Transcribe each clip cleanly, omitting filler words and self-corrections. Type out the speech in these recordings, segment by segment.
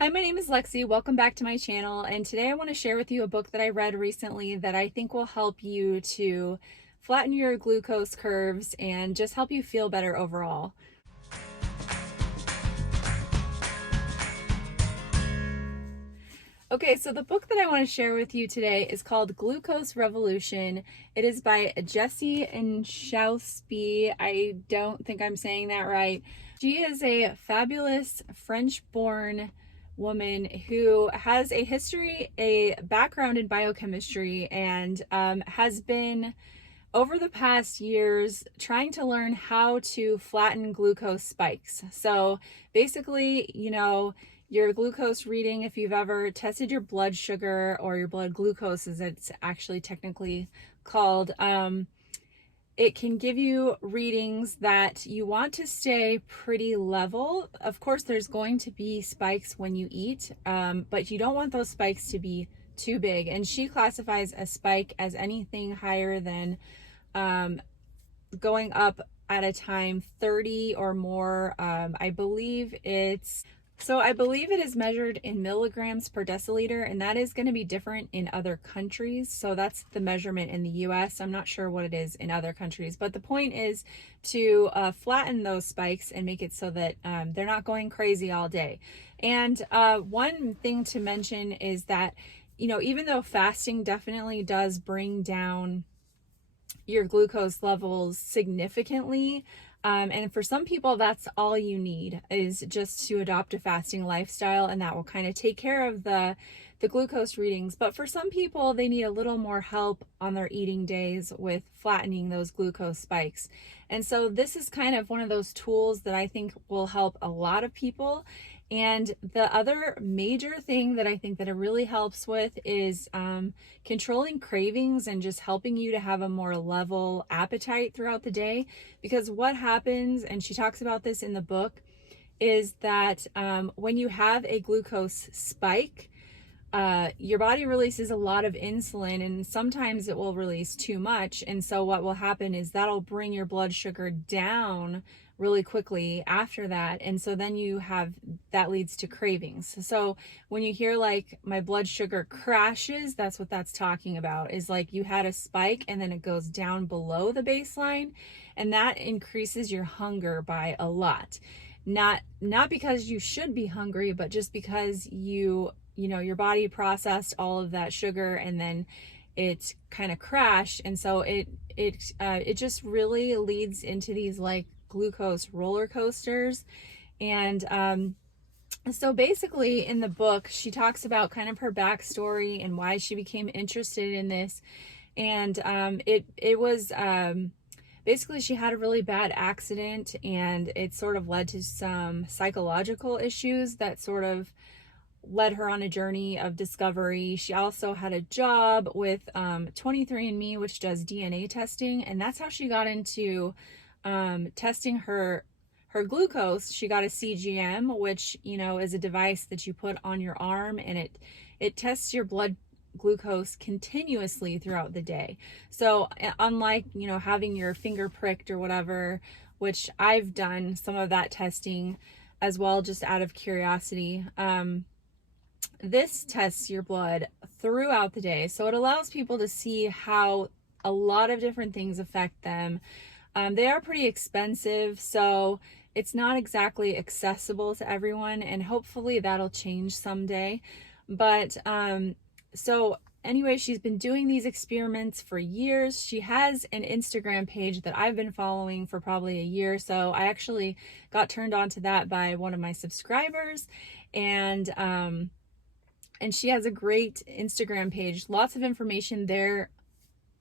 Hi, my name is Lexi. Welcome back to my channel. And today I want to share with you a book that I read recently that I think will help you to flatten your glucose curves and just help you feel better overall. Okay, so the book that I want to share with you today is called Glucose Revolution. It is by Jessie Inchauspe. I don't think I'm saying that right. She is a fabulous French-born woman who has a background in biochemistry, and has been over the past years trying to learn how to flatten glucose spikes. So basically, your glucose reading, if you've ever tested your blood sugar or your blood glucose, as it's actually technically called, it can give you readings that you want to stay pretty level. Of course, there's going to be spikes when you eat, but you don't want those spikes to be too big. And she classifies a spike as anything higher than going up at a time 30 or more. I believe it is measured in milligrams per deciliter, and that is going to be different in other countries. So that's the measurement in the US. I'm not sure what it is in other countries, but the point is to flatten those spikes and make it so that they're not going crazy all day. And one thing to mention is that, even though fasting definitely does bring down your glucose levels significantly, and for some people, that's all you need, is just to adopt a fasting lifestyle, and that will kind of take care of the glucose readings. But for some people, they need a little more help on their eating days with flattening those glucose spikes. And so this is kind of one of those tools that I think will help a lot of people. And the other major thing that I think that it really helps with is controlling cravings and just helping you to have a more level appetite throughout the day. Because what happens, and she talks about this in the book, is that when you have a glucose spike, your body releases a lot of insulin, and sometimes it will release too much. And so what will happen is that'll bring your blood sugar down really quickly after that. And so then that leads to cravings. So when you hear like my blood sugar crashes, that's what that's talking about, is like you had a spike and then it goes down below the baseline, and that increases your hunger by a lot. Not because you should be hungry, but just because your body processed all of that sugar and then it kind of crashed. And so it just really leads into these like glucose roller coasters. And so basically in the book, she talks about kind of her backstory and why she became interested in this. And it was basically, she had a really bad accident, and it sort of led to some psychological issues that sort of led her on a journey of discovery. She also had a job with 23andMe, which does DNA testing, and that's how she got into testing her glucose. She got a CGM, which is a device that you put on your arm, and it tests your blood glucose continuously throughout the day. So unlike having your finger pricked or whatever, which I've done some of that testing as well, just out of curiosity, this tests your blood throughout the day. So it allows people to see how a lot of different things affect them. They are pretty expensive, so it's not exactly accessible to everyone, and hopefully that'll change someday. But so anyway, she's been doing these experiments for years. She has an Instagram page that I've been following for probably a year. So I actually got turned on to that by one of my subscribers, and she has a great Instagram page, lots of information there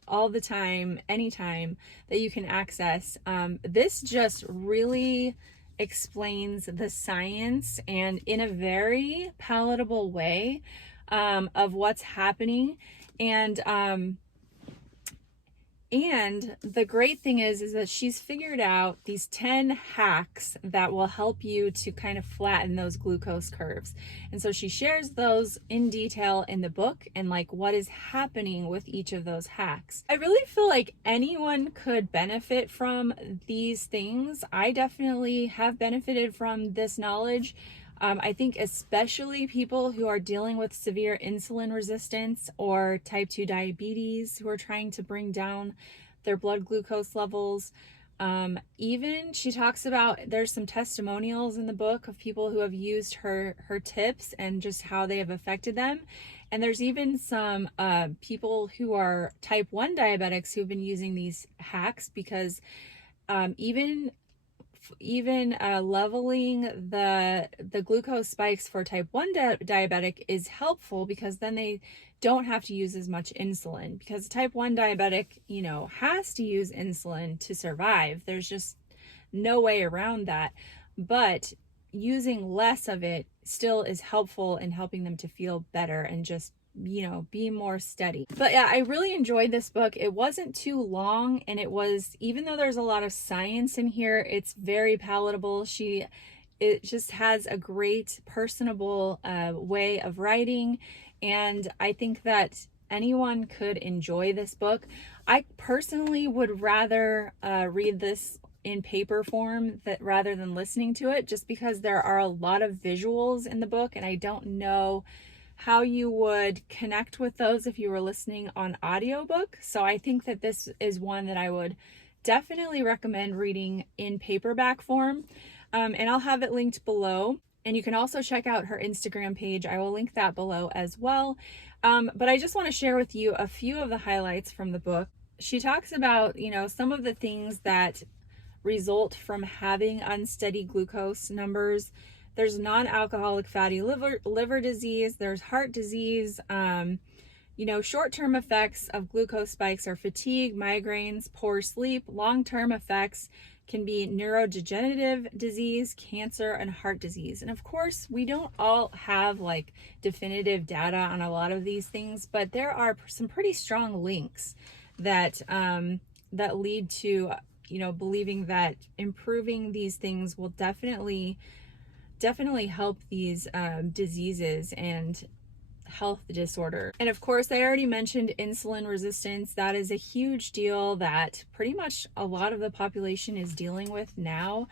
all the time, anytime that you can access. This just really explains the science, and in a very palatable way, of what's happening. And the great thing is that she's figured out these 10 hacks that will help you to kind of flatten those glucose curves. And so she shares those in detail in the book, and like what is happening with each of those hacks. I really feel like anyone could benefit from these things. I definitely have benefited from this knowledge. I think especially people who are dealing with severe insulin resistance or type 2 diabetes, who are trying to bring down their blood glucose levels. Even she talks about, there's some testimonials in the book of people who have used her tips and just how they have affected them. And there's even some people who are type 1 diabetics who've been using these hacks, because even leveling the glucose spikes for type 1 diabetic is helpful, because then they don't have to use as much insulin, because type 1 diabetic, you know, has to use insulin to survive. There's just no way around that. But using less of it still is helpful in helping them to feel better and just, you know, be more steady. But yeah, I really enjoyed this book. It wasn't too long, and it was, even though there's a lot of science in here, it's very palatable. It just has a great personable way of writing, and I think that anyone could enjoy this book. I personally would rather read this in paper form rather than listening to it, just because there are a lot of visuals in the book, and I don't know how you would connect with those if you were listening on audiobook. So I think that this is one that I would definitely recommend reading in paperback form. And I'll have it linked below. And you can also check out her Instagram page. I will link that below as well. But I just want to share with you a few of the highlights from the book. She talks about, you know, some of the things that result from having unsteady glucose numbers. There's non-alcoholic fatty liver disease. There's heart disease. You know, short-term effects of glucose spikes are fatigue, migraines, poor sleep. Long-term effects can be neurodegenerative disease, cancer, and heart disease. And of course, we don't all have like definitive data on a lot of these things, but there are some pretty strong links that that lead to, you know, believing that improving these things will definitely help these diseases and health disorder. And of course, I already mentioned insulin resistance. That is a huge deal that pretty much a lot of the population is dealing with now,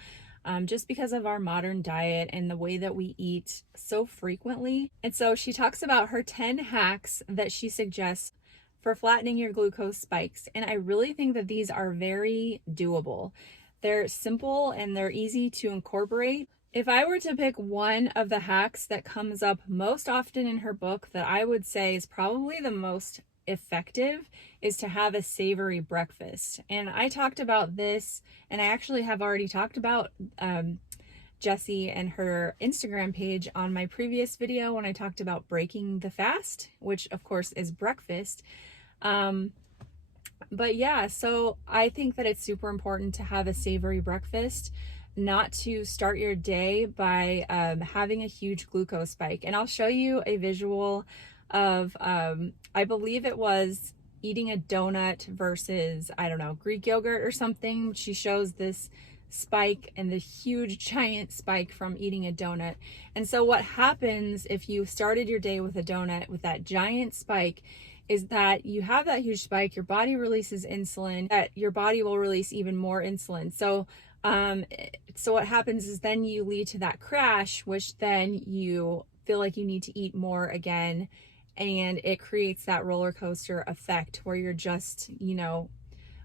just because of our modern diet and the way that we eat so frequently. And so she talks about her 10 hacks that she suggests for flattening your glucose spikes. And I really think that these are very doable. They're simple and they're easy to incorporate. If I were to pick one of the hacks that comes up most often in her book that I would say is probably the most effective, is to have a savory breakfast. And I talked about this, and I actually have already talked about Jessie and her Instagram page on my previous video when I talked about breaking the fast, which of course is breakfast. But yeah, so I think that it's super important to have a savory breakfast, not to start your day by having a huge glucose spike. And I'll show you a visual of, I believe it was eating a donut versus, I don't know, Greek yogurt or something. She shows this spike and the huge giant spike from eating a donut. And so what happens if you started your day with a donut with that giant spike is that you have that huge spike, your body releases insulin, that your body will release even more insulin. So what happens is then you lead to that crash, which then you feel like you need to eat more again, and it creates that roller coaster effect where you're just, you know,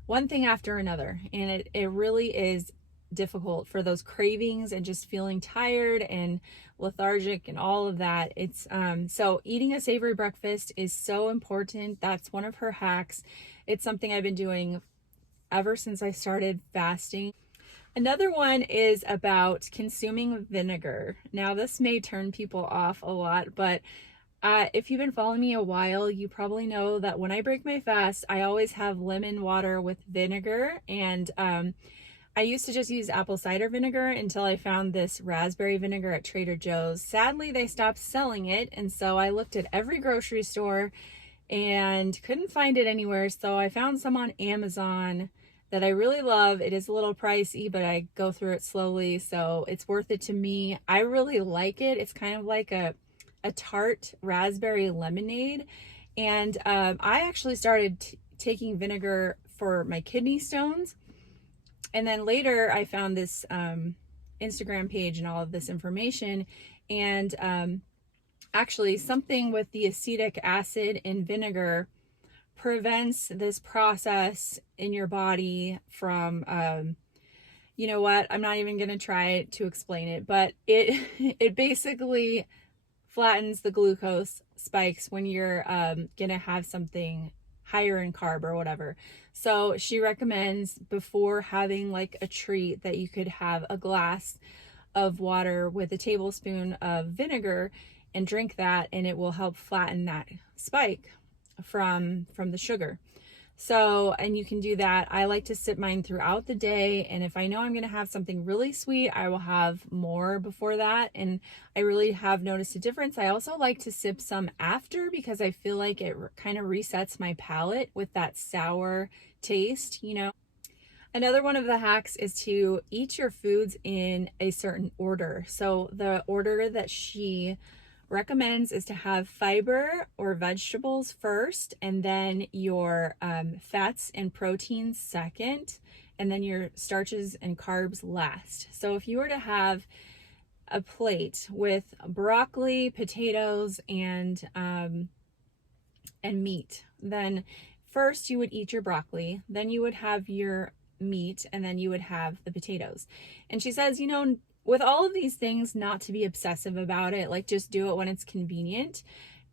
one thing after another, and it really is difficult for those cravings and just feeling tired and lethargic and all of that. It's so eating a savory breakfast is so important. That's one of her hacks. It's something I've been doing ever since I started fasting. Another one is about consuming vinegar. Now, this may turn people off a lot, but if you've been following me a while, you probably know that when I break my fast, I always have lemon water with vinegar. And I used to just use apple cider vinegar until I found this raspberry vinegar at Trader Joe's. Sadly, they stopped selling it, and so I looked at every grocery store and couldn't find it anywhere. So I found some on Amazon that I really love. It is a little pricey, but I go through it slowly, so it's worth it to me. I really like it. It's kind of like a tart raspberry lemonade. And I actually started taking vinegar for my kidney stones. And then later I found this Instagram page and all of this information, And actually, something with the acetic acid in vinegar prevents this process in your body from, you know what, I'm not even going to try to explain it, but it it basically flattens the glucose spikes when you're going to have something higher in carb or whatever. So she recommends before having like a treat that you could have a glass of water with a tablespoon of vinegar and drink that, and it will help flatten that spike from the sugar. So, and you can do that. I like to sip mine throughout the day, and if I know I'm going to have something really sweet, I will have more before that, and I really have noticed a difference. I also like to sip some after because I feel like it kind of resets my palate with that sour taste, you know. Another one of the hacks is to eat your foods in a certain order. So the order that she recommends is to have fiber or vegetables first, and then your fats and proteins second, and then your starches and carbs last. So if you were to have a plate with broccoli, potatoes, and meat, then first you would eat your broccoli, then you would have your meat, and then you would have the potatoes. And she says, you know, with all of these things, not to be obsessive about it, like just do it when it's convenient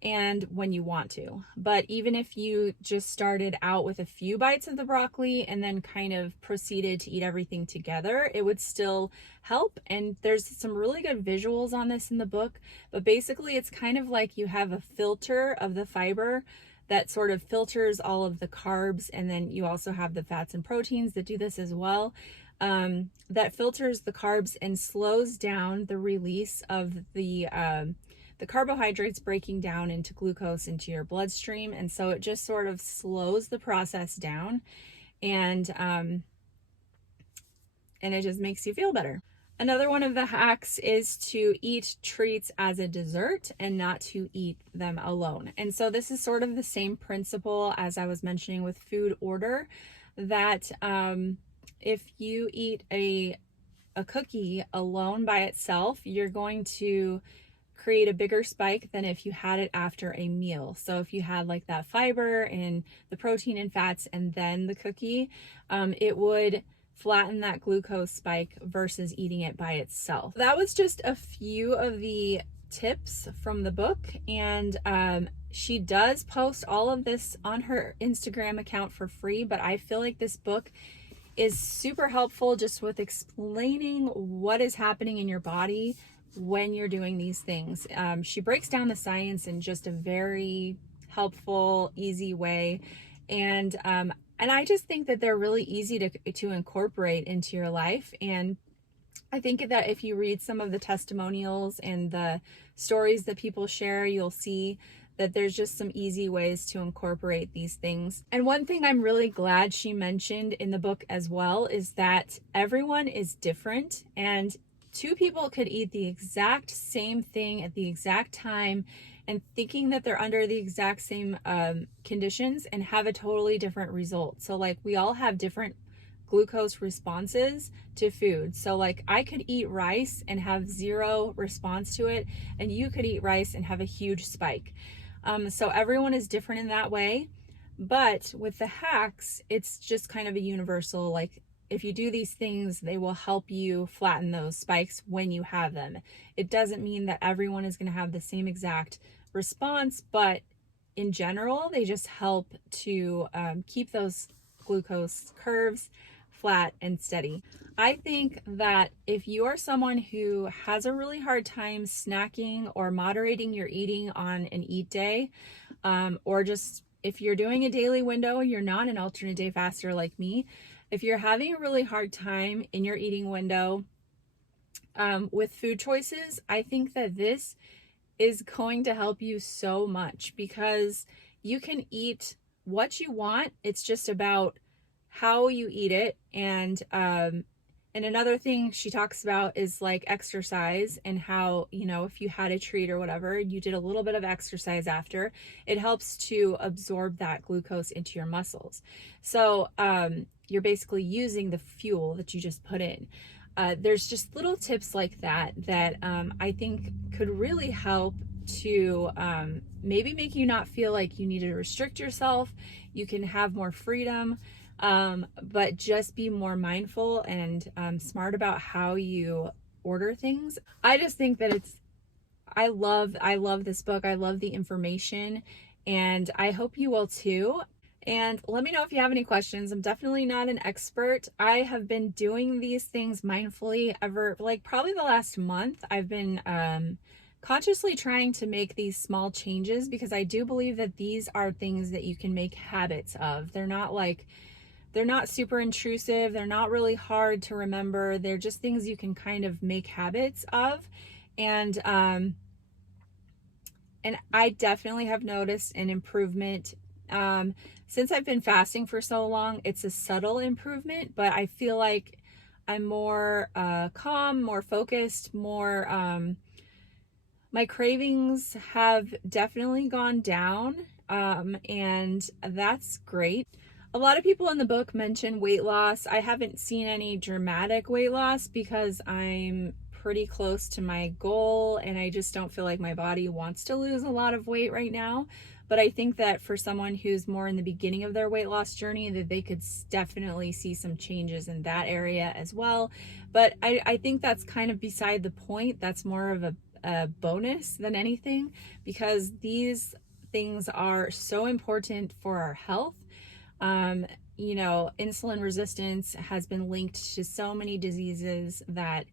and when you want to. But even if you just started out with a few bites of the broccoli and then kind of proceeded to eat everything together, it would still help. And there's some really good visuals on this in the book, but basically it's kind of like you have a filter of the fiber that sort of filters all of the carbs, and then you also have the fats and proteins that do this as well. That filters the carbs and slows down the release of the carbohydrates breaking down into glucose into your bloodstream, and so it just sort of slows the process down, and it just makes you feel better. Another one of the hacks is to eat treats as a dessert and not to eat them alone. And so this is sort of the same principle as I was mentioning with food order, that if you eat a cookie alone by itself, you're going to create a bigger spike than if you had it after a meal. So if you had like that fiber and the protein and fats and then the cookie, it would flatten that glucose spike versus eating it by itself. That was just a few of the tips from the book, and she does post all of this on her Instagram account for free, but I feel like this book is super helpful just with explaining what is happening in your body when you're doing these things. She breaks down the science in just a very helpful, easy way, and I just think that they're really easy to incorporate into your life. And I think that if you read some of the testimonials and the stories that people share, you'll see that there's just some easy ways to incorporate these things. And one thing I'm really glad she mentioned in the book as well is that everyone is different, and two people could eat the exact same thing at the exact time and thinking that they're under the exact same conditions and have a totally different result. So like we all have different glucose responses to food. So like I could eat rice and have zero response to it, and you could eat rice and have a huge spike. So everyone is different in that way. But with the hacks, it's just kind of a universal, like if you do these things, they will help you flatten those spikes when you have them. It doesn't mean that everyone is going to have the same exact response, but in general, they just help to keep those glucose curves flat and steady. I think that if you are someone who has a really hard time snacking or moderating your eating on an eat day, or just if you're doing a daily window, you're not an alternate day faster like me, if you're having a really hard time in your eating window with food choices, I think that this is going to help you so much, because you can eat what you want. It's just about how you eat it. And another thing she talks about is like exercise, and how, you know, if you had a treat or whatever, you did a little bit of exercise after, it helps to absorb that glucose into your muscles. So you're basically using the fuel that you just put in. there's just little tips like that that I think could really help to maybe make you not feel like you need to restrict yourself. You can have more freedom, but just be more mindful and smart about how you order things. I just think that I love this book. I love the information, and I hope you will too. And let me know if you have any questions. I'm definitely not an expert. I have been doing these things mindfully ever, like probably the last month. I've been consciously trying to make these small changes because I do believe that these are things that you can make habits of. They're not super intrusive. They're not really hard to remember. They're just things you can kind of make habits of. And I definitely have noticed an improvement. Since I've been fasting for so long, it's a subtle improvement, but I feel like I'm more calm, more focused, more, my cravings have definitely gone down, and that's great. A lot of people in the book mention weight loss. I haven't seen any dramatic weight loss because I'm pretty close to my goal and I just don't feel like my body wants to lose a lot of weight right now. But I think that for someone who's more in the beginning of their weight loss journey, that they could definitely see some changes in that area as well. But I think that's kind of beside the point. That's more of a bonus than anything, because these things are so important for our health. You know, insulin resistance has been linked to so many diseases that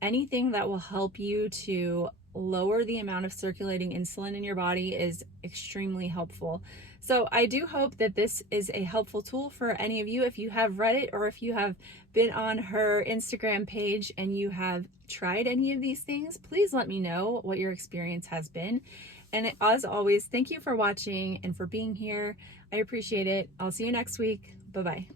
anything that will help you to lower the amount of circulating insulin in your body is extremely helpful. So I do hope that this is a helpful tool for any of you. If you have read it or if you have been on her Instagram page and you have tried any of these things, please let me know what your experience has been. And as always, thank you for watching and for being here. I appreciate it. I'll see you next week. Bye-bye.